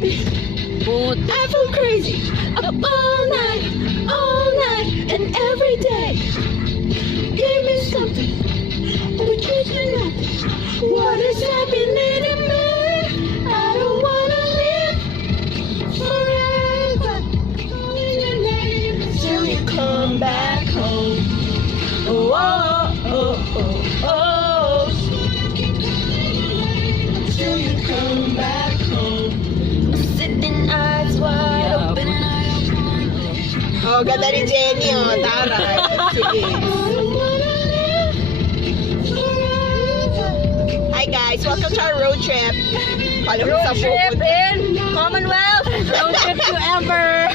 baby. I feel crazy. Up all night, and every day. Give me something, but you can nothing. What is happening to me? I don't wanna live forever. Calling your name till you come back home. Oh, oh, oh, oh, oh. Till you come back home. I'm sitting eyes wide open and I don't wanna. Oh, ganda ni Jenny, oh. Taray. Sige. Hi guys, welcome to our road trip. Kala mo sa Trip bukod. in Commonwealth. Road trip to Amber.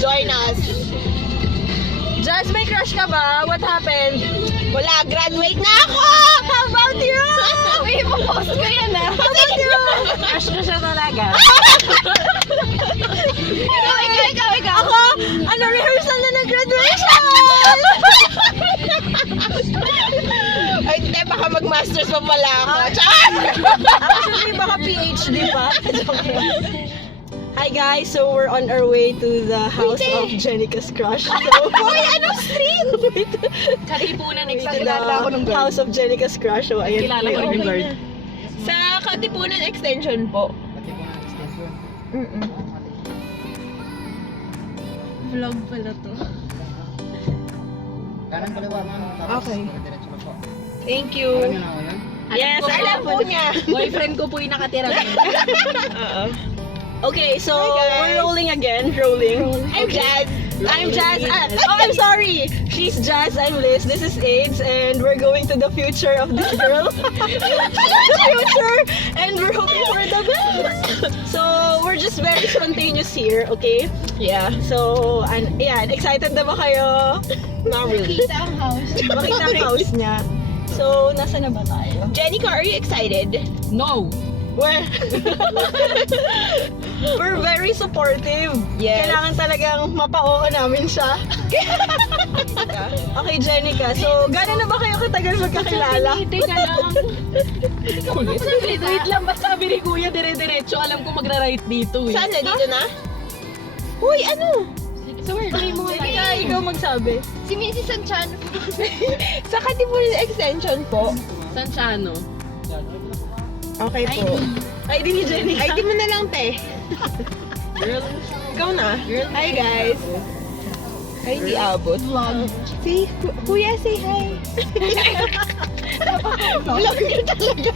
Join us. Jazz, may crush ka ba? What happened? Wala, graduate na ako! How about you? Uy, ipopost ko yan ah. How about you? Crush na siya talaga. ikaw. Ako, rehearsal na ng graduation! Ay, hindi, baka mag-masters pa pala ako. Char! Actually, baka PhD pa. Hi guys, so we're on our way to the house of Jenica's crush. So, Hoy, ano street? Katipunan to Kilala ako nung the guard. house of Jenica's crush. So, ayan. Kilala ko rin yung guard. Sa Katipunan Extension po. Vlog pala to. Kanan kaliwa, ma'am. Tapos, Okay. diretso lang po. Thank you. Alam niyo na ako yan? Yes, alam po niya. Boyfriend ko po yung nakatira dito. Okay, so Hi, guys. we're rolling again. Rolling. I'm Jazz. I'm Jazz. I'm sorry. She's Jazz. I'm Liz. This is AIDS, and we're going to the future of this girl. Future, and we're hoping for the best. So we're just very spontaneous here, okay? Yeah. So, yeah, excited na ba kayo? Not really. Makita ang house niya. So, nasa na ba tayo? Jenica, are you excited? No! We're very supportive. Yes. Kailangan talagang mapa-oo namin siya. Okay, Jenica. So, gano'n na ba kayo katagal magkakilala? Teka lang. Wait lang, ba't sabi ni Kuya dire-diretso? Alam ko magra-right dito eh. Saan na? Dito na? Uy, ano? So, try mo nga. Jenica, ikaw magsabi. Si Mrs. Sanchano. Sa Katipunan Extension po. Saan siya, ano? Okay po. ID ni Jenica. ID mo na lang, te. Ikaw na. Hi, guys. Ay, hindi abot. Vlog. Say, kuya, say hi. Vlog niyo talaga.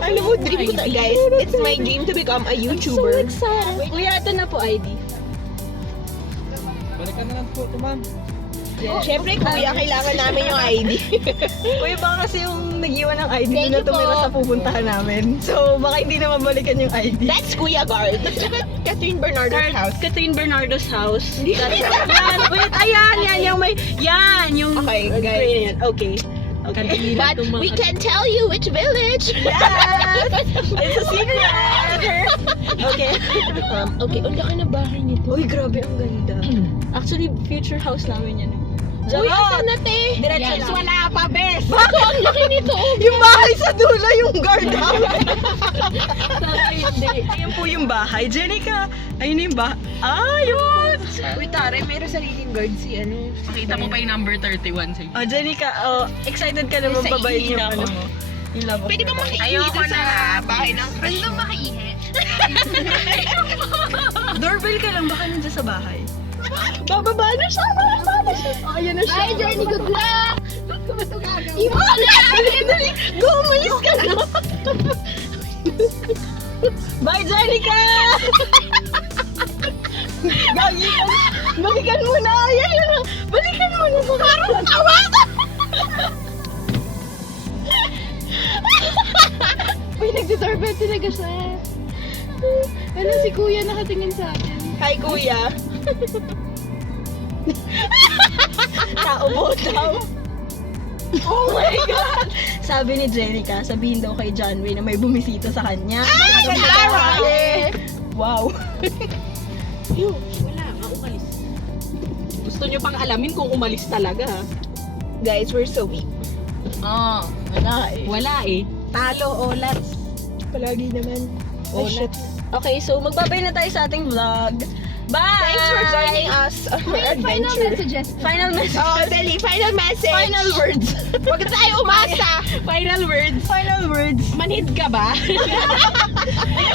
Alam mo, dream ko guys. It's my dream to become a YouTuber. Wait, kuya, ito na po ID. Balikan na lang po ito, ma'am. Siyempre, kuya, kailangan namin yung ID. Kuya, baka kasi yung nag-iwan ng ID Thank na you tumira po. sa pupuntahan namin. So, baka hindi na mabalikan yung ID. That's Kuya Guard. Catherine Bernardo's house. Catherine Bernardo's house. Yan, wait, ayan, yung may, yung Okay, guys. green yan. Okay. Okay. But we can tell you which village. Yes! It's a secret! Okay. Okay, ang laki na bahay nito. Uy, grabe, ang ganda. Actually, future house namin yan. Uy, asan na, te? Diretso Yes, lang. wala pa, bes! Ang laki nito. Yung bahay sa dulo, yung guard house. Hindi. Ayan po yung bahay. Jenica, ayun yung bahay. Ah, yun! Uy, tare, mayroon sariling guard si ano. Pakita mo pa yung number 31 sa'yo. Oh, Jenica, excited ka naman Sa pabayin yung ihi ano ako. mo. Yung labo. Pwede ba makiihi Ayoko sa na. bahay ng crush? Pwede ba makaihi? Doorbell ka lang, baka nandiyan sa bahay. Bababa na siya. Oh, ayan na siya. Bye, Journey. Good luck! Iwan na! Dali, go, umalis ka na. Bye, Jenica! Balikan mo na! Ayan, balikan mo na! Parang tawa ka! Uy, nagdidoorbell talaga siya. Ano, si Kuya nakatingin sa akin. Hi, Kuya. Tao mo daw. Oh my God! Sabi ni Jenica, sabihin daw kay John Ray na may bumisita sa kanya. Clara! Wow. Wala, umalis. Gusto nyo pang alamin kung umalis talaga, ha? Guys, we're so weak. Oo. Wala eh. Wala eh. Talo o lats. Palagi naman. Oh, shit. Okay, so magbabay na tayo sa ating vlog. Bye! Thanks for joining us on our Final adventure. messages. Final message. Oh, dali. Final message. Final words. Huwag tayo umasa. Final words. Final words. Manhid ka ba?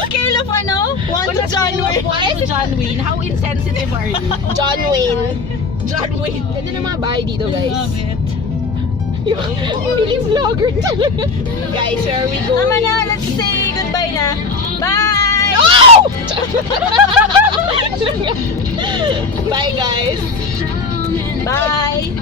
Scale of ano? 1 to John Wayne. 1 to John Wayne. How insensitive are you? John Wayne. John Wayne. Ganda ng mga bahay dito, guys. Love it. Really vlogger talaga. Guys, where are we going? Tama na, let's say goodbye na. Bye! No! Bye, guys. Bye!